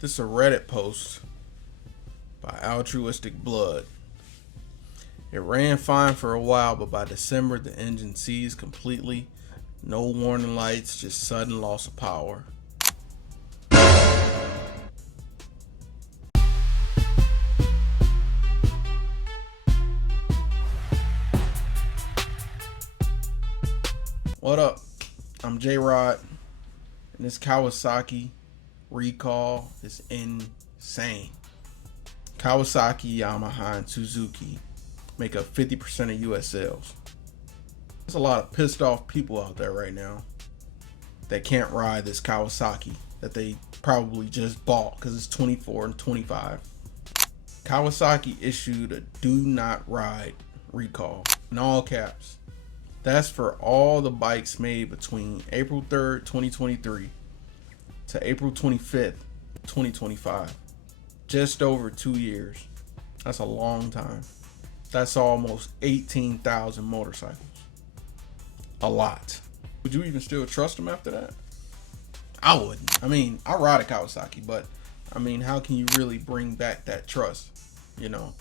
This is a Reddit post by Altruistic Blood. It ran fine for a while, but by December the engine seized completely. No warning lights, just sudden loss of power. What up? I'm J-Rod, and this Kawasaki recall is insane. Kawasaki, Yamaha, and Suzuki make up 50% of US sales. There's a lot of pissed off people out there right now that can't ride this Kawasaki that they probably just bought because it's 24 and 25. Kawasaki issued a do not ride recall in all caps. That's for all the bikes made between April 3rd, 2023 to April 25th, 2025. Just over 2 years. That's a long time. That's almost 18,000 motorcycles. A lot. Would you even still trust them after that? I wouldn't. I mean, I ride a Kawasaki, but I mean, how can you really bring back that trust? You know,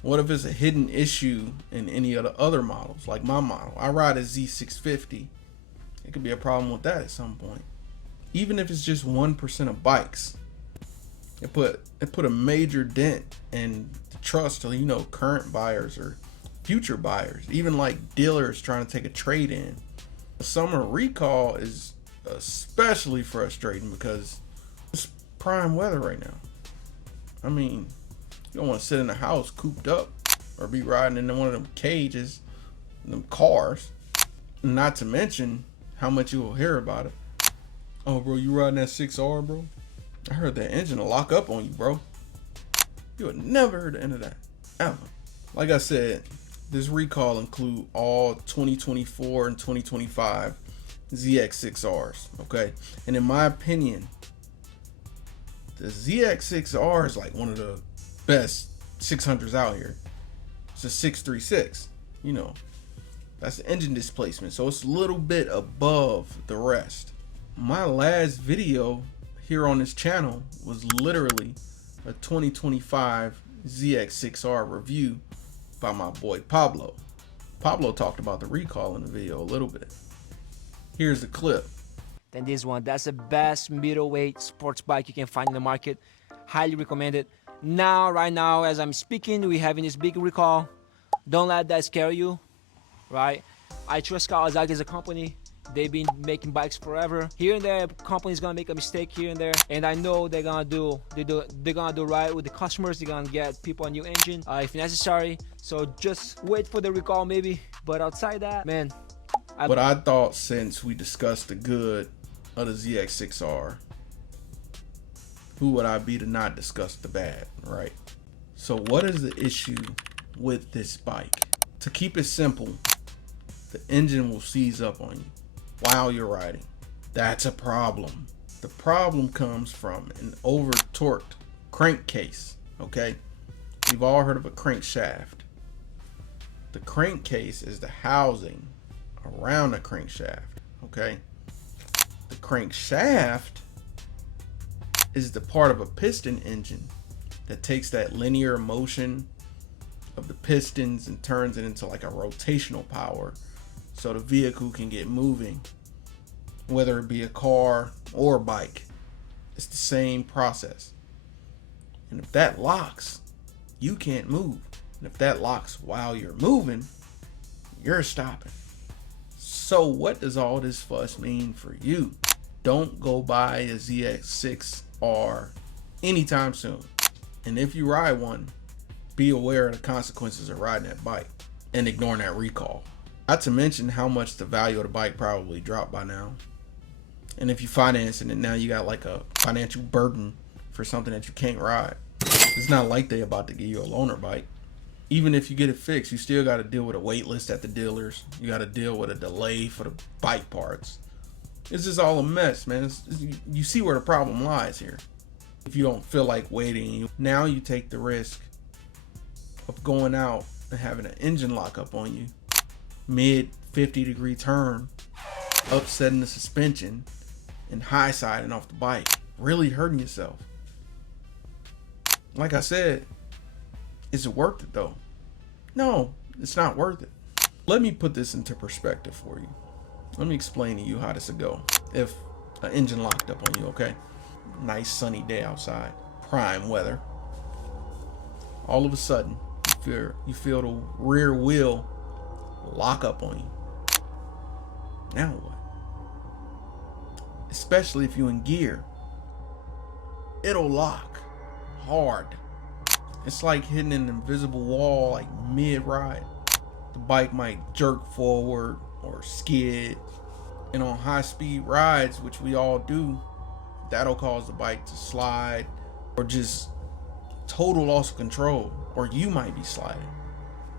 what if it's a hidden issue in any of the other models, like my model? I ride a ZX-6R. It could be a problem with that at some point. Even if it's just 1% of bikes, it put a major dent in the trust of, you know, current buyers or future buyers, even like dealers trying to take a trade in. The summer recall is especially frustrating because it's prime weather right now. I mean, you don't want to sit in the house cooped up or be riding in one of them cages, them cars. Not to mention how much you will hear about it. Oh, bro, you riding that 6R, bro? I heard that engine will lock up on you, bro. You would never heard the end of that, ever. Like I said, this recall include all 2024 and 2025 ZX-6Rs, okay? And in my opinion, the ZX-6R is like one of the best 600s out here. It's a 636, you know. That's the engine displacement, so it's a little bit above the rest. My last video here on this channel was literally a 2025 ZX-6R review by my boy Pablo. Pablo talked about the recall in the video a little bit. Here's the clip. Then this one, that's the best middleweight sports bike you can find in the market. Highly recommend it. Now, right now, as I'm speaking, we're having this big recall. Don't let that scare you, right? I trust Kawasaki as a company. They've been making bikes forever. Here and there, company's gonna make a mistake here and there, and I know they're gonna do right with the customers. They're gonna get people a new engine if necessary. So just wait for the recall, maybe. But outside that, man. But I thought since we discussed the good of the ZX-6R, who would I be to not discuss the bad, right? So what is the issue with this bike? To keep it simple, the engine will seize up on you while you're riding. That's a problem. The problem comes from an over-torqued crankcase, okay? You've all heard of a crankshaft. The crankcase is the housing around the crankshaft, okay? The crankshaft is the part of a piston engine that takes that linear motion of the pistons and turns it into like a rotational power so the vehicle can get moving, whether it be a car or a bike. It's the same process. And if that locks, you can't move. And if that locks while you're moving, you're stopping. So what does all this fuss mean for you? Don't go buy a ZX-6R anytime soon. And if you ride one, be aware of the consequences of riding that bike and ignoring that recall. Not to mention how much the value of the bike probably dropped by now. And if you're financing it now, you got like a financial burden for something that you can't ride. It's not like they about to give you a loaner bike. Even if you get it fixed, you still got to deal with a wait list at the dealers. You got to deal with a delay for the bike parts. It's just all a mess, man. You see where the problem lies here. If you don't feel like waiting, now you take the risk of going out and having an engine lock up on you mid 50-degree turn, upsetting the suspension and high siding off the bike, really hurting yourself. Like I said, is it worth it though? No, it's not worth it. Let me put this into perspective for you. Let me explain to you how this would go if an engine locked up on you, okay? Nice sunny day outside, prime weather. All of a sudden, you feel the rear wheel lock up on you. Now what? Especially if you're in gear, it'll lock hard. It's like hitting an invisible wall like mid-ride. The bike might jerk forward or skid. And on high-speed rides, which we all do, that'll cause the bike to slide or just total loss of control, or you might be sliding.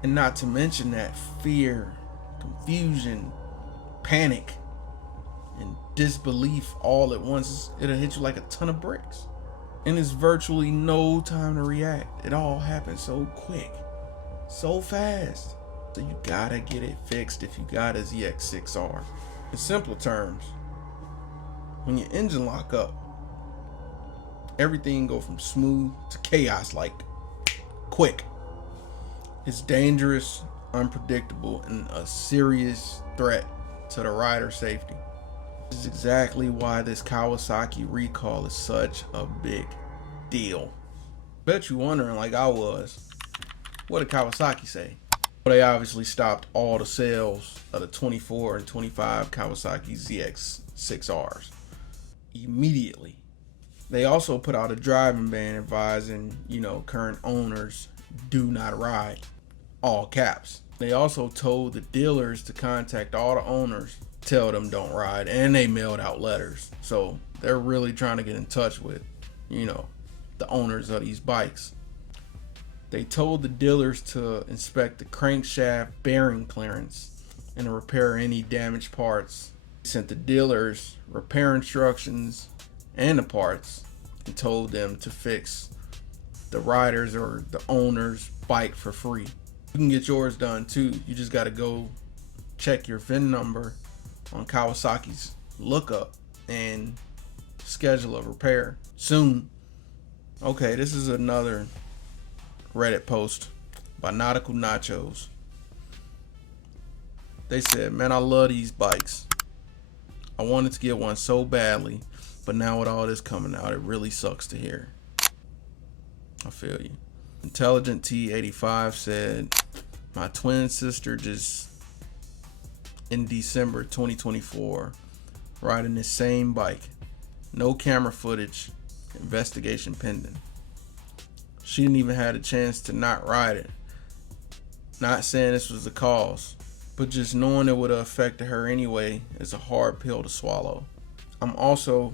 And not to mention that fear, confusion, panic, and disbelief all at once. It'll hit you like a ton of bricks. And it's virtually no time to react. It all happens so quick, so fast. So you gotta get it fixed if you got a ZX-6R. In simple terms, when your engine lock up, everything go from smooth to chaos like quick. It's dangerous, unpredictable, and a serious threat to the rider's safety. This is exactly why this Kawasaki recall is such a big deal. Bet you wondering, like I was, what did Kawasaki say? Well, they obviously stopped all the sales of the 24 and 25 Kawasaki ZX-6Rs immediately. They also put out a driving ban advising, current owners do not ride, all caps. They also told the dealers to contact all the owners, tell them don't ride, and they mailed out letters. So they're really trying to get in touch with, the owners of these bikes. They told the dealers to inspect the crankshaft bearing clearance and to repair any damaged parts. They sent the dealers repair instructions and the parts and told them to fix the riders or the owner's bike for free. You can get yours done too. You just got to go check your VIN number on Kawasaki's lookup and schedule a repair soon. Okay, this is another Reddit post by Nautical Nachos. They said, man, I love these bikes. I wanted to get one so badly, but now with all this coming out, it really sucks to hear. I feel you. Intelligent T85 said, my twin sister just in December 2024 riding the same bike. No camera footage, investigation pending. She didn't even have a chance to not ride it. Not saying this was the cause, but just knowing it would have affected her anyway is a hard pill to swallow. I'm also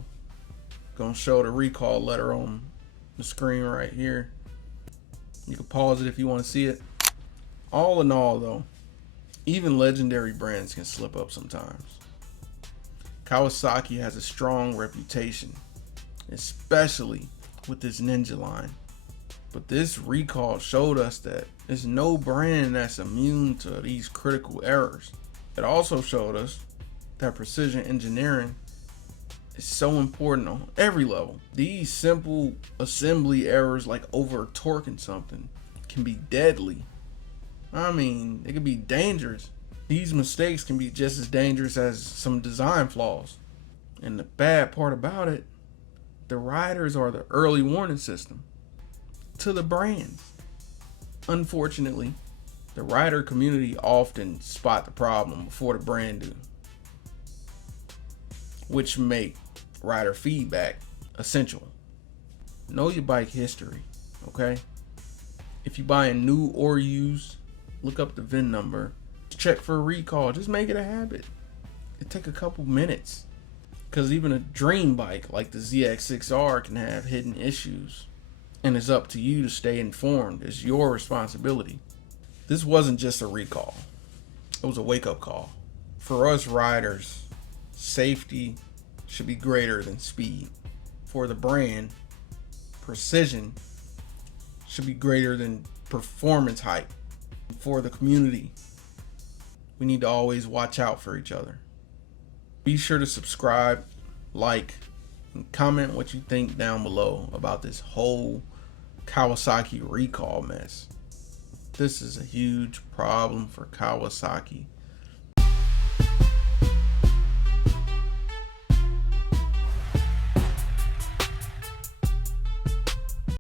gonna show the recall letter on the screen right here. You can pause it if you want to see it. All in all though, even legendary brands can slip up sometimes. Kawasaki has a strong reputation, especially with this Ninja line. But this recall showed us that there's no brand that's immune to these critical errors. It also showed us that precision engineering is so important on every level. These simple assembly errors like over torquing something can be deadly. I mean, it can be dangerous. These mistakes can be just as dangerous as some design flaws. And the bad part about it, the riders are the early warning system to the brands. Unfortunately, the rider community often spot the problem before the brand do, which make rider feedback essential. Know your bike history, okay? If you're buying new or used, look up the VIN number, check for a recall, just make it a habit. It take a couple minutes, because even a dream bike like the ZX-6R can have hidden issues, and it's up to you to stay informed. It's your responsibility. This wasn't just a recall, it was a wake-up call. For us riders, safety should be greater than speed. For the brand, precision should be greater than performance hype. For the community, we need to always watch out for each other. Be sure to subscribe, like, and comment what you think down below about this whole Kawasaki recall mess. This is a huge problem for Kawasaki.